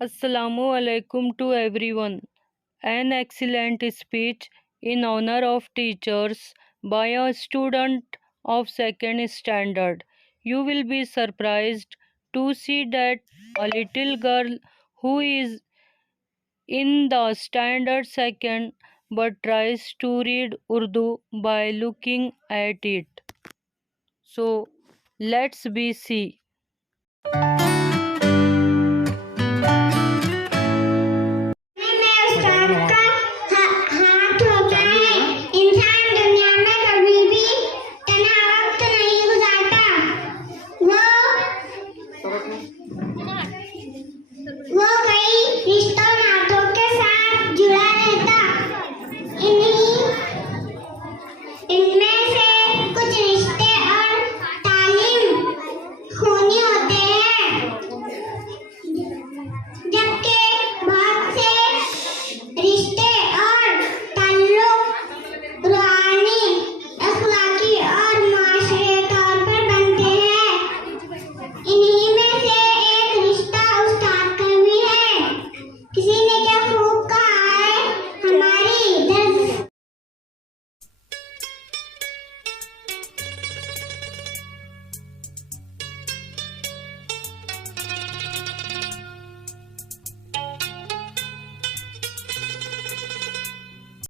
Assalamu alaikum to everyone. An excellent speech in honor of teachers by a student of second standard. You will be surprised to see that a little girl who is in the standard second but tries to read Urdu by looking at it. So let's be see.